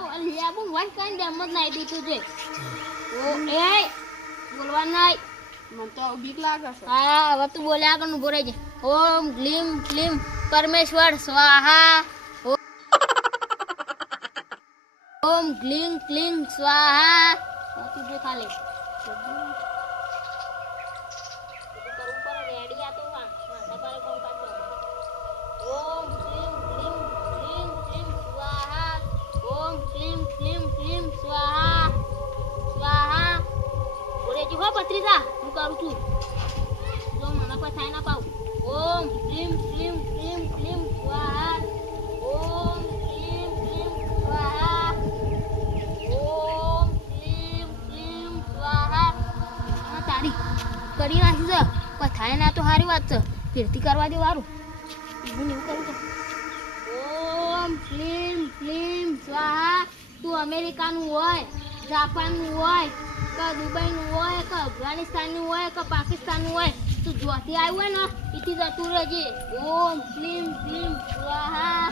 લેબુ વાઈ કાઈ ડેમ જ નાઈ દીધું છે ઓ એ બોલવા નહીં મને તો બીક લાગે છે. હા હવે તું બોલ્યા આગળ ઉભો રહેજે ઓમ ગ્લીમ ક્લીમ પરમેશ્વર સ્વાહા ઓમ ગ્લીમ ક્લીમ સ્વાહા તું જો ખાલી રેડી આ તો માથા પર કોણ કાઢતો ઓમ ક્લીમ ક્લીમ ક્લીમ ક્લીમ સ્વાહા ઓમ ક્લીમ ક્લીમ ક્લીમ સ્વાહા સ્વાહા બોલે જો હો પત્રીજા હું કરું છું જો મને કોઈ થાય ના પાઉં ઓમ ક્લીમ ક્લીમ ક્લીમ ક્લીમ સ્વાહા ઓમ ક્લીમ ક્લીમ સ્વાહા ઓમ ક્લીમ ક્લીમ સ્વાહા આ તારી કરી નાખી છે કોઈ થાય ના તો સારી વાત છે ફેરથી કરવા દે વારું એવું એવું કરું તો ઓમ ક્લીમ ક્લીમ સ્વાહા તું અમેરિકાનું હોય જાપાનનું હોય કે દુબઈનું હોય કે અફઘાનિસ્તાનનું હોય કે પાકિસ્તાનનું હોય તું જ્યોતિ આવ્યું હોય ને એથી જતું રહેજે ઓમ ક્લીમ ક્લીમ સ્વાહા